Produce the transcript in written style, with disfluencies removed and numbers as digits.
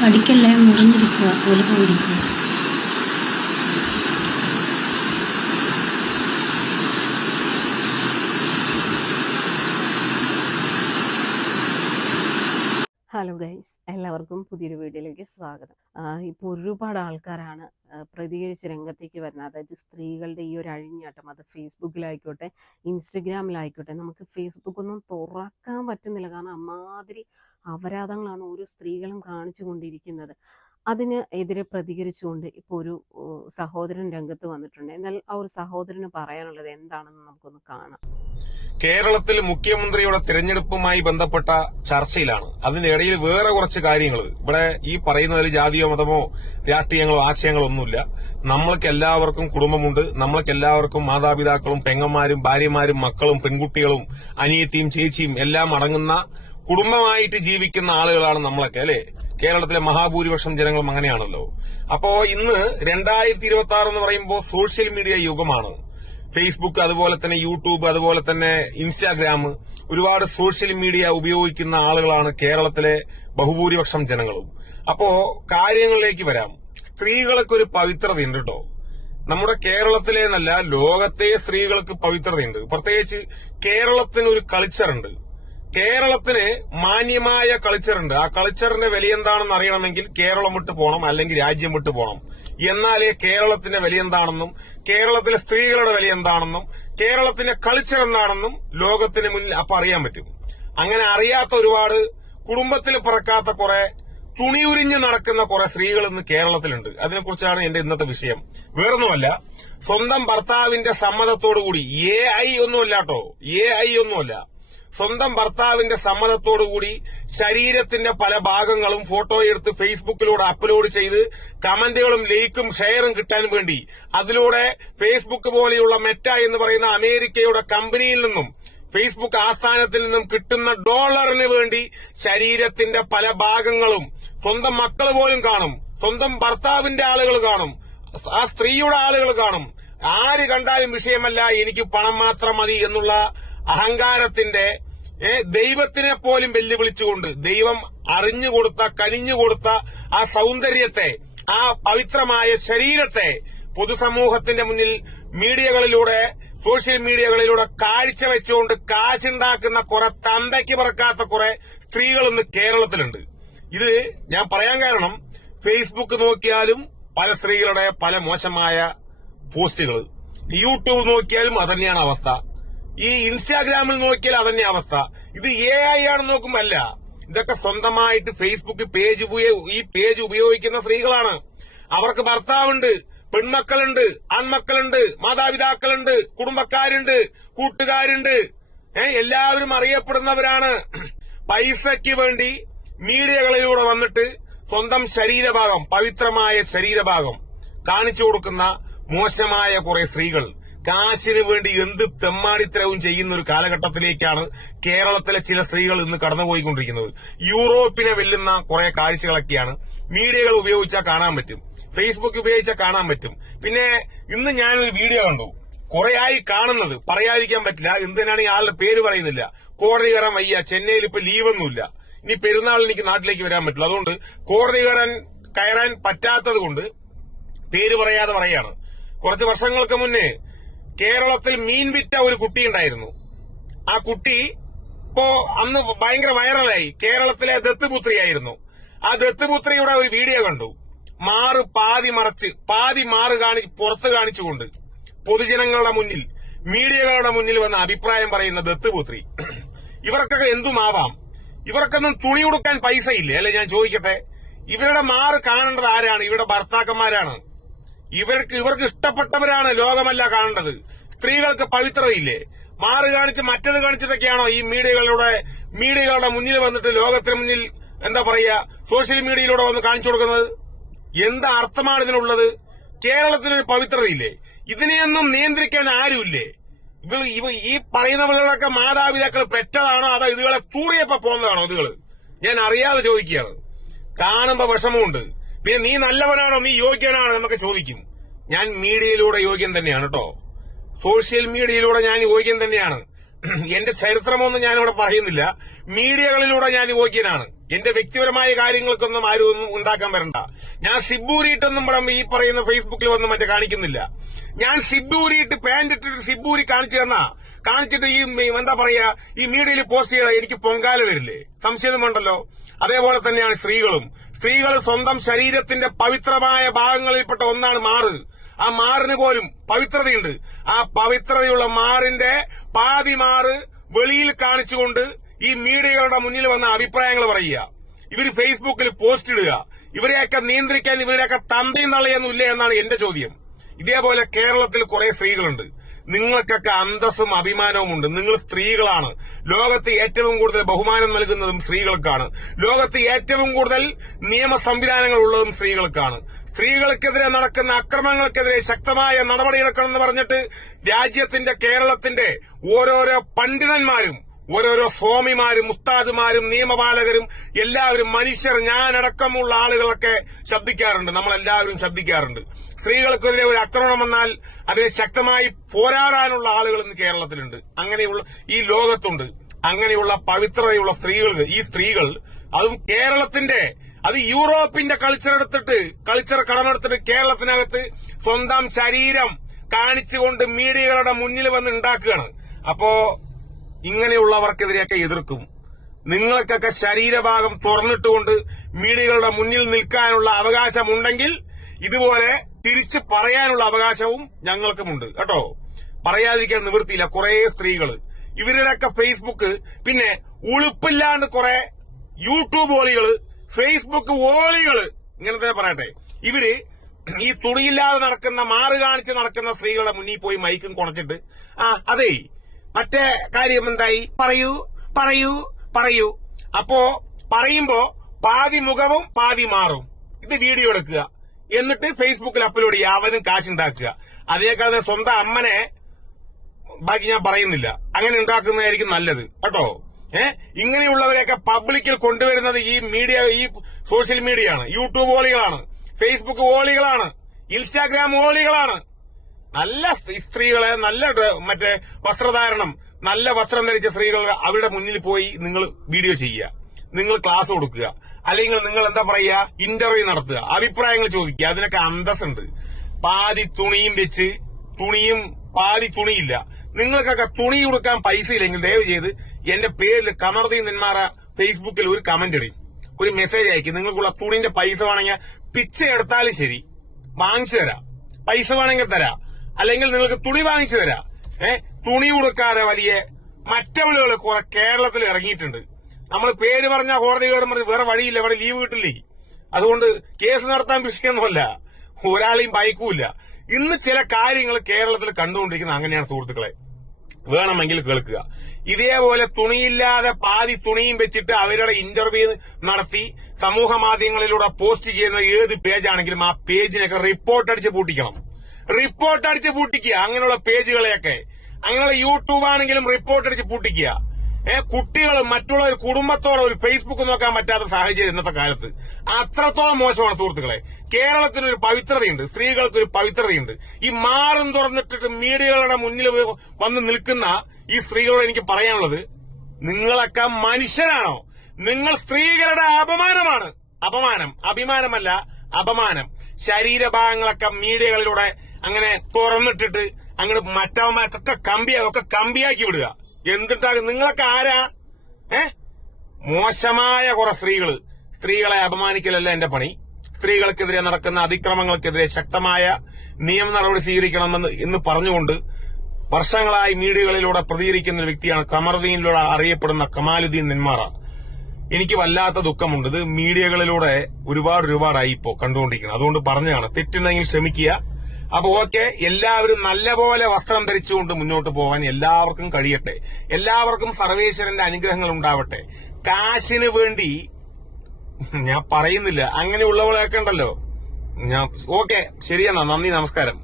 കടിക്കല്ലേ, മുറിഞ്ഞിരിക്കുക, പോലെ പോയിരിക്കുക. Hello guys, എല്ലാവർക്കും പുതിയൊരു വീഡിയോയിലേക്ക് സ്വാഗതം. ഇപ്പോൾ ഒരുപാട് ആൾക്കാരാണ് പ്രതികരിച്ച് രംഗത്തേക്ക് വരുന്നത്. അതായത് സ്ത്രീകളുടെ ഈ ഒരു അഴിഞ്ഞാട്ടം, അത് ഫേസ്ബുക്കിലായിക്കോട്ടെ ഇൻസ്റ്റഗ്രാമിലായിക്കോട്ടെ, നമുക്ക് ഫേസ്ബുക്ക് ഒന്നും തുറക്കാൻ പറ്റുന്നില്ല. കാരണം അമ്മാതിരി അപരാധങ്ങളാണ് ഓരോ സ്ത്രീകളും കാണിച്ചു കൊണ്ടിരിക്കുന്നത്. അതിന് എതിരെ പ്രതികരിച്ചുകൊണ്ട് ഇപ്പോൾ ഒരു സഹോദരൻ രംഗത്ത് വന്നിട്ടുണ്ട്. എന്നാൽ ആ ഒരു സഹോദരന് പറയാനുള്ളത് എന്താണെന്ന് നമുക്കൊന്ന് കാണാം. കേരളത്തിൽ മുഖ്യമന്ത്രിയുടെ തിരഞ്ഞെടുപ്പുമായി ബന്ധപ്പെട്ട ചർച്ചയിലാണ്. അതിനിടയിൽ വേറെ കുറച്ച് കാര്യങ്ങൾ ഇവിടെ ഈ പറയുന്നതിൽ ജാതിയോ മതമോ രാഷ്ട്രീയങ്ങളോ ആശയങ്ങളോ ഒന്നുമില്ല. നമ്മൾക്ക് എല്ലാവർക്കും കുടുംബമുണ്ട്. നമ്മൾക്ക് എല്ലാവർക്കും മാതാപിതാക്കളും പെങ്ങന്മാരും ഭാര്യമാരും മക്കളും പെൺകുട്ടികളും അനിയത്തിയും ചേച്ചിയും എല്ലാം അടങ്ങുന്ന കുടുംബമായിട്ട് ജീവിക്കുന്ന ആളുകളാണ് നമ്മളൊക്കെ, അല്ലെ? കേരളത്തിലെ മഹാഭൂരിപക്ഷം ജനങ്ങളും അങ്ങനെയാണല്ലോ. അപ്പോ ഇന്ന് 2026 എന്ന് പറയുമ്പോൾ സോഷ്യൽ മീഡിയ യുഗമാണ്. ഫേസ്ബുക്ക്, അതുപോലെ തന്നെ യൂട്യൂബ്, അതുപോലെ തന്നെ ഇൻസ്റ്റാഗ്രാം, ഒരുപാട് സോഷ്യൽ മീഡിയ ഉപയോഗിക്കുന്ന ആളുകളാണ് കേരളത്തിലെ ബഹുഭൂരിപക്ഷം ജനങ്ങളും. അപ്പോ കാര്യങ്ങളിലേക്ക് വരാം. സ്ത്രീകൾക്കൊരു പവിത്രതയുണ്ട് കേട്ടോ. നമ്മുടെ കേരളത്തിലെ എന്നല്ല, ലോകത്തെ സ്ത്രീകൾക്ക് പവിത്രതയുണ്ട്. പ്രത്യേകിച്ച് കേരളത്തിന് ഒരു കൾച്ചറുണ്ട്. കേരളത്തിന് മാന്യമായ കൾച്ചറുണ്ട്. ആ കൾച്ചറിന്റെ വിലയെന്താണെന്ന് അറിയണമെങ്കിൽ കേരളം വിട്ടു പോകണം, അല്ലെങ്കിൽ രാജ്യം വിട്ടു പോകണം. എന്നാലേ കേരളത്തിന്റെ വിലയെന്താണെന്നും കേരളത്തിലെ സ്ത്രീകളുടെ വിലയെന്താണെന്നും കേരളത്തിന്റെ കൾച്ചർ എന്താണെന്നും ലോകത്തിന് മുന്നിൽ അപ്പൊ അറിയാൻ പറ്റും. അങ്ങനെ അറിയാത്ത ഒരുപാട് കുടുംബത്തിൽ പിറക്കാത്ത കുറെ തുണിയുരിഞ്ഞ് നടക്കുന്ന കുറെ സ്ത്രീകൾ ഇന്ന് കേരളത്തിലുണ്ട്. അതിനെക്കുറിച്ചാണ് എന്റെ ഇന്നത്തെ വിഷയം. വേറൊന്നുമല്ല, സ്വന്തം ഭർത്താവിന്റെ സമ്മതത്തോടുകൂടി AI ഒന്നുമല്ല കേട്ടോ, AI ഒന്നുമല്ല, സ്വന്തം ഭർത്താവിന്റെ സമ്മതത്തോടുകൂടി ശരീരത്തിന്റെ പല ഭാഗങ്ങളും ഫോട്ടോ എടുത്ത് ഫേസ്ബുക്കിലൂടെ അപ്ലോഡ് ചെയ്ത് കമന്റുകളും ലൈക്കും ഷെയറും കിട്ടാൻ വേണ്ടി അതിലൂടെ ഫേസ്ബുക്ക് പോലെയുള്ള മെറ്റ എന്ന് പറയുന്ന അമേരിക്കയുടെ കമ്പനിയിൽ നിന്നും ഫേസ്ബുക്ക് ആസ്ഥാനത്തിൽ നിന്നും കിട്ടുന്ന ഡോളറിന് വേണ്ടി ശരീരത്തിന്റെ പല ഭാഗങ്ങളും സ്വന്തം മക്കൾ പോലും കാണും, സ്വന്തം ഭർത്താവിന്റെ ആളുകൾ കാണും, ആ സ്ത്രീയുടെ ആളുകൾ കാണും. ആര് കണ്ടാലും വിഷയമല്ല, എനിക്ക് പണം മാത്രം മതി എന്നുള്ള അഹങ്കാരത്തിന്റെ ദൈവത്തിനെ പോലും വെല്ലുവിളിച്ചുകൊണ്ട് ദൈവം അറിഞ്ഞുകൊടുത്ത കനിഞ്ഞുകൊടുത്ത ആ സൗന്ദര്യത്തെ, ആ പവിത്രമായ ശരീരത്തെ പൊതുസമൂഹത്തിന്റെ മുന്നിൽ മീഡിയകളിലൂടെ, സോഷ്യൽ മീഡിയകളിലൂടെ കാഴ്ചവെച്ചുകൊണ്ട് കാശുണ്ടാക്കുന്ന കുറെ തന്തയ്ക്ക് പറക്കാത്ത കുറെ സ്ത്രീകൾ ഇന്ന് കേരളത്തിലുണ്ട്. ഇത് ഞാൻ പറയാൻ കാരണം, ഫേസ്ബുക്ക് നോക്കിയാലും പല സ്ത്രീകളുടെ പല മോശമായ പോസ്റ്റുകൾ, യൂട്യൂബ് നോക്കിയാലും അതന്നെയാണ് അവസ്ഥ, ഈ ഇൻസ്റ്റാഗ്രാമിൽ നോക്കിയാൽ അതന്നെ അവസ്ഥ. ഇത് AI ആണെന്ന് നോക്കുമ്പോൾ അല്ല, ഇതൊക്കെ സ്വന്തമായിട്ട് ഫേസ്ബുക്ക് ഈ പേജ് ഉപയോഗിക്കുന്ന സ്ത്രീകളാണ്. അവർക്ക് ഭർത്താവുണ്ട്, പെൺമക്കളുണ്ട്, ആൺമക്കളുണ്ട്, മാതാപിതാക്കളുണ്ട്, കുടുംബക്കാരുണ്ട്, കൂട്ടുകാരുണ്ട്, എല്ലാവരും അറിയപ്പെടുന്നവരാണ്. പൈസയ്ക്ക് വേണ്ടി മീഡിയകളിലൂടെ വന്നിട്ട് സ്വന്തം ശരീരഭാഗം, പവിത്രമായ ശരീരഭാഗം കാണിച്ചു കൊടുക്കുന്ന മോശമായ കുറെ സ്ത്രീകൾ കാശിന് വേണ്ടി എന്ത് തെമ്മാടിത്തരവും ചെയ്യുന്ന ഒരു കാലഘട്ടത്തിലേക്കാണ് കേരളത്തിലെ ചില സ്ത്രീകൾ ഇന്ന് കടന്നുപോയിക്കൊണ്ടിരിക്കുന്നത്. യൂറോപ്പിനെ വെല്ലുന്ന കുറെ കാഴ്ചകളൊക്കെയാണ് മീഡിയകൾ ഉപയോഗിച്ചാൽ കാണാൻ പറ്റും, ഫേസ്ബുക്ക് ഉപയോഗിച്ചാൽ കാണാൻ പറ്റും. പിന്നെ ഇന്ന് ഞാനൊരു വീഡിയോ കണ്ടു, കുറെയായി കാണുന്നത്, പറയാതിരിക്കാൻ പറ്റില്ല. എന്തിനാണ് ഈ ആളുടെ പേര് പറയുന്നില്ല. കോടതി കയറാൻ വയ്യ, ചെന്നൈയിൽ ഇപ്പൊ ലീവൊന്നുമില്ല, ഇനി പെരുന്നാൾ എനിക്ക് നാട്ടിലേക്ക് വരാൻ പറ്റില്ല, അതുകൊണ്ട് കോടതി കയറാൻ പറ്റാത്തത് കൊണ്ട് പേര് പറയാതെ പറയാണ്. കുറച്ച് വർഷങ്ങൾക്ക് മുന്നേ കേരളത്തിൽ മീൻ വിറ്റ ഒരു കുട്ടി ഉണ്ടായിരുന്നു. ആ കുട്ടി ഇപ്പോ അന്ന് ഭയങ്കര വൈറലായി. കേരളത്തിലെ ദത്തുപുത്രിയായിരുന്നു. ആ ദത്തുപുത്രിയുടെ ഒരു വീഡിയോ കണ്ടു. പാതി മറച്ച് പാതി പുറത്ത് കാണിച്ചുകൊണ്ട് പൊതുജനങ്ങളുടെ മുന്നിൽ, മീഡിയകളുടെ മുന്നിൽ വന്ന അഭിപ്രായം പറയുന്ന ദത്തുപുത്രി. ഇവർക്കൊക്കെ എന്തുമാവാം, ഇവർക്കൊന്നും തുണി കൊടുക്കാൻ പൈസ ഇല്ലേ? അല്ലെ, ഞാൻ ചോദിക്കട്ടെ, ഇവരുടെ കാണേണ്ടത് ആരാണ്? ഇവരുടെ ഭർത്താക്കന്മാരാണ്. ഇവർക്ക് ഇഷ്ടപ്പെട്ടവരാണ്, ലോകമല്ല കാണേണ്ടത്. സ്ത്രീകൾക്ക് പവിത്രതയില്ലേ? കാണിച്ച് മറ്റത് കാണിച്ചിട്ടൊക്കെയാണോ ഈ മീഡിയകളുടെ മുന്നിൽ വന്നിട്ട് ലോകത്തിന് മുന്നിൽ എന്താ പറയാ, സോഷ്യൽ മീഡിയയിലൂടെ വന്ന് കാണിച്ചു കൊടുക്കുന്നത്? എന്താ അർത്ഥമാണ് ഇതിനുള്ളത്? കേരളത്തിനൊരു പവിത്രതയില്ലേ? ഇതിനെയൊന്നും നിയന്ത്രിക്കാൻ ആരുമില്ലേ? ഈ പറയുന്നവരുടെയൊക്കെ മാതാപിതാക്കൾ പെറ്റതാണോ, അതോ ഇതുകളെ തൂറിയപ്പോ പോകുന്നതാണോ ഇതുകള്? ഞാൻ അറിയാതെ ചോദിക്കുകയാണ്. കാണുമ്പോ വിഷമമുണ്ട്. പിന്നെ നീ നല്ലവനാണോ, നീ യോഗ്യനാണോ എന്നൊക്കെ ചോദിക്കും. ഞാൻ മീഡിയയിലൂടെ യോഗ്യൻ തന്നെയാണ് കേട്ടോ, സോഷ്യൽ മീഡിയയിലൂടെ ഞാൻ യോഗ്യൻ തന്നെയാണ്. എന്റെ ചരിത്രമൊന്നും ഞാനിവിടെ പറയുന്നില്ല. മീഡിയകളിലൂടെ ഞാൻ യോഗ്യനാണ്. എന്റെ വ്യക്തിപരമായ കാര്യങ്ങൾക്കൊന്നും ആരും ഒന്നും ഉണ്ടാക്കാൻ വരണ്ട. ഞാൻ സിബൂരിയിട്ടൊന്നും ഈ പറയുന്ന ഫേസ്ബുക്കിൽ വന്ന് മറ്റേ കാണിക്കുന്നില്ല. ഞാൻ സിബൂരിയിട്ട് പാന്റ് ഇട്ടിട്ട് സിബൂരി കാണിച്ചിട്ട് ഈ എന്താ പറയാ ഈ മീഡിയയിൽ പോസ്റ്റ് ചെയ്താൽ എനിക്ക് പൊങ്കാല വരില്ലേ? സംശയം വേണ്ടല്ലോ. അതേപോലെ തന്നെയാണ് സ്ത്രീകൾ സ്വന്തം ശരീരത്തിന്റെ പവിത്രമായ ഭാഗങ്ങളിൽപ്പെട്ട ഒന്നാണ് മാറ്. ആ മാറിന് പോലും പവിത്രതയുണ്ട്. ആ പവിത്രതയുള്ള മാറിന്റെ പാതി മാറ് വെളിയിൽ കാണിച്ചുകൊണ്ട് ഈ മീഡിയകളുടെ മുന്നിൽ വന്ന അഭിപ്രായങ്ങൾ പറയുക, ഇവര് ഫേസ്ബുക്കിൽ പോസ്റ്റ് ഇടുക, ഇവരെയൊക്കെ നിയന്ത്രിക്കാൻ ഇവരെയൊക്കെ തന്തയും തള്ളയൊന്നും ഇല്ലേ എന്നാണ് എന്റെ ചോദ്യം. ഇതേപോലെ കേരളത്തിൽ കുറെ സ്ത്രീകളുണ്ട്. നിങ്ങൾക്കൊക്കെ അന്തസ്സും അഭിമാനവും ഉണ്ട്. നിങ്ങൾ സ്ത്രീകളാണ്. ലോകത്ത് ഏറ്റവും കൂടുതൽ ബഹുമാനം നൽകുന്നതും സ്ത്രീകൾക്കാണ്. ലോകത്ത് ഏറ്റവും കൂടുതൽ നിയമ സംവിധാനങ്ങൾ ഉള്ളതും സ്ത്രീകൾക്കാണ്. സ്ത്രീകൾക്കെതിരെ നടക്കുന്ന അക്രമങ്ങൾക്കെതിരെ ശക്തമായ നടപടിയെടുക്കണമെന്ന് പറഞ്ഞിട്ട് രാജ്യത്തിന്റെ കേരളത്തിന്റെ ഓരോരോ പണ്ഡിതന്മാരും ഓരോരോ സ്വാമിമാരും ഉസ്താദുമാരും നിയമപാലകരും എല്ലാവരും മനുഷ്യർ ഞാനടക്കമുള്ള ആളുകളൊക്കെ ശബ്ദിക്കാറുണ്ട്. നമ്മളെല്ലാവരും ശബ്ദിക്കാറുണ്ട്. സ്ത്രീകൾക്കെതിരെ ഒരു ആക്രമണം വന്നാൽ അതിനെ ശക്തമായി പോരാടാനുള്ള ആളുകൾ ഇന്ന് കേരളത്തിലുണ്ട്. അങ്ങനെയുള്ള ഈ ലോകത്തുണ്ട്. അങ്ങനെയുള്ള പവിത്രതയുള്ള സ്ത്രീകൾ അതും കേരളത്തിന്റെ അത് യൂറോപ്പിന്റെ കൾച്ചർ കടമെടുത്തിട്ട് കേരളത്തിനകത്ത് സ്വന്തം ശരീരം കാണിച്ചുകൊണ്ട് മീഡിയകളുടെ മുന്നിൽ വന്ന് ഉണ്ടാക്കുകയാണ്. അപ്പോ ഇങ്ങനെയുള്ളവർക്കെതിരെയൊക്കെ എതിർക്കും. നിങ്ങൾക്കൊക്കെ ശരീരഭാഗം തുറന്നിട്ടുകൊണ്ട് മീഡിയകളുടെ മുന്നിൽ നിൽക്കാനുള്ള അവകാശമുണ്ടെങ്കിൽ ഇതുപോലെ തിരിച്ചു പറയാനുള്ള അവകാശവും ഞങ്ങൾക്കുമുണ്ട് കേട്ടോ. പറയാതിരിക്കാൻ നിവൃത്തിയില്ല. കുറെ സ്ത്രീകള് ഇവരുടെയൊക്കെ ഫേസ്ബുക്ക്, പിന്നെ ഉളുപ്പില്ലാണ്ട് കുറെ യൂട്യൂബ് ഓളികള്, ഫേസ്ബുക്ക് ഓളികള്, ഇങ്ങനെ തന്നെ പറയട്ടെ. ഇവര് ഈ തുണിയില്ലാതെ നടക്കുന്ന മാറ് കാണിച്ച് നടക്കുന്ന സ്ത്രീകളുടെ മുന്നിൽ പോയി മൈക്കും കുണച്ചിട്ട് അതേ മറ്റേ കാര്യം എന്തായി പറയൂ. അപ്പോ പറയുമ്പോ പാതി മുഖവും പാതി മാറും. ഇത് വീഡിയോ എടുക്കുക, എന്നിട്ട് ഫേസ്ബുക്കിൽ അപ്ലോഡ് ചെയ്യുക. അവനും കാശുണ്ടാക്കുക. അതേക്കാൾ സ്വന്തം അമ്മനെ ബാക്കി ഞാൻ പറയുന്നില്ല. അങ്ങനെ ഉണ്ടാക്കുന്നതായിരിക്കും നല്ലത് കേട്ടോ. ഇങ്ങനെയുള്ളവരെയൊക്കെ പബ്ലിക്കിൽ കൊണ്ടുവരുന്നത് ഈ സോഷ്യൽ മീഡിയ ആണ്. യൂട്യൂബ് ഓളികളാണ്, ഫേസ്ബുക്ക് ഓളികളാണ്, ഇൻസ്റ്റാഗ്രാം ഓളികളാണ്. നല്ല സ്ത്രീകളെ, നല്ല മറ്റേ വസ്ത്രധാരണം, നല്ല വസ്ത്രം ധരിച്ച സ്ത്രീകൾ അവരുടെ മുന്നിൽ പോയി നിങ്ങൾ വീഡിയോ ചെയ്യുക, നിങ്ങൾ ക്ലാസ് കൊടുക്കുക, അല്ലെങ്കിൽ നിങ്ങൾ എന്താ പറയുക ഇന്റർവ്യൂ നടത്തുക, അഭിപ്രായങ്ങൾ ചോദിക്കുക. അതിനൊക്കെ അന്തസ്സുണ്ട്. പാതി തുണിയും വെച്ച് പാതി തുണിയില്ല. നിങ്ങൾക്കൊക്കെ തുണി കൊടുക്കാൻ പൈസ ഇല്ലെങ്കിൽ ദയവ് ചെയ്ത് എന്റെ പേരിൽ കമറുദ്ദീൻ നെന്മാറ ഫേസ്ബുക്കിൽ ഒരു കമന്റ് ഇടും, ഒരു മെസ്സേജ് അയക്കും. നിങ്ങൾക്കുള്ള തുണിന്റെ പൈസ വേണമെങ്കിൽ പിച്ച എടുത്താലും ശരി വാങ്ങിച്ചു തരാം. പൈസ വേണമെങ്കിൽ തരാം, അല്ലെങ്കിൽ നിങ്ങൾക്ക് തുണി വാങ്ങിച്ചു തരാം. തുണി കൊടുക്കാതെ വലിയ മറ്റവളുകൾ കുറെ കേരളത്തിൽ ഇറങ്ങിയിട്ടുണ്ട്. നമ്മൾ പേര് പറഞ്ഞാൽ കോടതി കയറും പറഞ്ഞ് വേറെ വഴിയില്ല, ഇവിടെ ലീവ് കിട്ടില്ലേ. അതുകൊണ്ട് കേസ് നടത്താൻ വിഷയമൊന്നുമല്ല, ഒരാളെയും ഭയക്കൂല. ഇന്ന് ചില കാര്യങ്ങൾ കേരളത്തിൽ കണ്ടുകൊണ്ടിരിക്കുന്നത് അങ്ങനെയാണ് സുഹൃത്തുക്കളെ. വേണമെങ്കിൽ കേൾക്കുക. ഇതേപോലെ തുണിയില്ലാതെ പാതി തുണിയും വെച്ചിട്ട് അവരുടെ ഇന്റർവ്യൂ നടത്തി സമൂഹ മാധ്യമങ്ങളിലൂടെ പോസ്റ്റ് ചെയ്യുന്ന ഏത് പേജാണെങ്കിലും ആ പേജിനൊക്കെ റിപ്പോർട്ട് അടിച്ച് പൂട്ടിക്കുക. അങ്ങനെയുള്ള പേജുകളെയൊക്കെ, അങ്ങനെയുള്ള യൂട്യൂബ് ആണെങ്കിലും റിപ്പോർട്ട് അടിച്ച് പൂട്ടിക്കുക. കുട്ടികൾ മറ്റുള്ള ഒരു കുടുംബത്തോടെ ഒരു ഫേസ്ബുക്ക് നോക്കാൻ പറ്റാത്ത സാഹചര്യം ഇന്നത്തെ കാലത്ത് അത്രത്തോളം മോശമാണ് സുഹൃത്തുക്കളെ. കേരളത്തിനൊരു പവിത്രതയുണ്ട്, സ്ത്രീകൾക്കൊരു പവിത്രതയുണ്ട്. ഈ മാറും തുറന്നിട്ടിട്ട് മീഡിയകളുടെ മുന്നിൽ വന്ന് നിൽക്കുന്ന ഈ സ്ത്രീകളോട് എനിക്ക് പറയാനുള്ളത്, നിങ്ങളൊക്കെ മനുഷ്യരാണോ? നിങ്ങൾ സ്ത്രീകളുടെ അപമാനമാണ്. അഭിമാനമല്ല, അപമാനം. ശരീരഭാഗങ്ങളൊക്കെ മീഡിയകളിലൂടെ അങ്ങനെ തുറന്നിട്ടിട്ട് അങ്ങനെ മറ്റവന്മാർക്കൊക്കെ കമ്പിയാക്കി വിടുക. എന്തിട്ടാകും? നിങ്ങളൊക്കെ ആരാ? മോശമായ കുറെ സ്ത്രീകളെ അപമാനിക്കലല്ല എന്റെ പണി. സ്ത്രീകൾക്കെതിരെ നടക്കുന്ന അതിക്രമങ്ങൾക്കെതിരെ ശക്തമായ നിയമ നടപടി സ്വീകരിക്കണമെന്ന് ഇന്ന് പറഞ്ഞുകൊണ്ട് വർഷങ്ങളായി മീഡിയകളിലൂടെ പ്രതികരിക്കുന്ന ഒരു വ്യക്തിയാണ് കമറുദ്ദീനിലൂടെ അറിയപ്പെടുന്ന കമാലുദ്ദീൻ നെന്മാറ. എനിക്ക് വല്ലാത്ത ദുഃഖമുണ്ട്. ഇത് മീഡിയകളിലൂടെ ഒരുപാടായി ഇപ്പോ കണ്ടുകൊണ്ടിരിക്കുന്നത്. അതുകൊണ്ട് പറഞ്ഞതാണ്. തെറ്റുണ്ടെങ്കിൽ ക്ഷമിക്കുക. അപ്പൊ ഓക്കെ, എല്ലാവരും നല്ലപോലെ വസ്ത്രം ധരിച്ചുകൊണ്ട് മുന്നോട്ട് പോകാൻ എല്ലാവർക്കും കഴിയട്ടെ. എല്ലാവർക്കും സർവേശ്വരന്റെ അനുഗ്രഹങ്ങൾ ഉണ്ടാവട്ടെ. കാശിന് വേണ്ടി ഞാൻ പറയുന്നില്ല, അങ്ങനെയുള്ളവളെയൊക്കെ ഉണ്ടല്ലോ. ഓക്കെ, ശരിയെന്നാ, നന്ദി, നമസ്കാരം.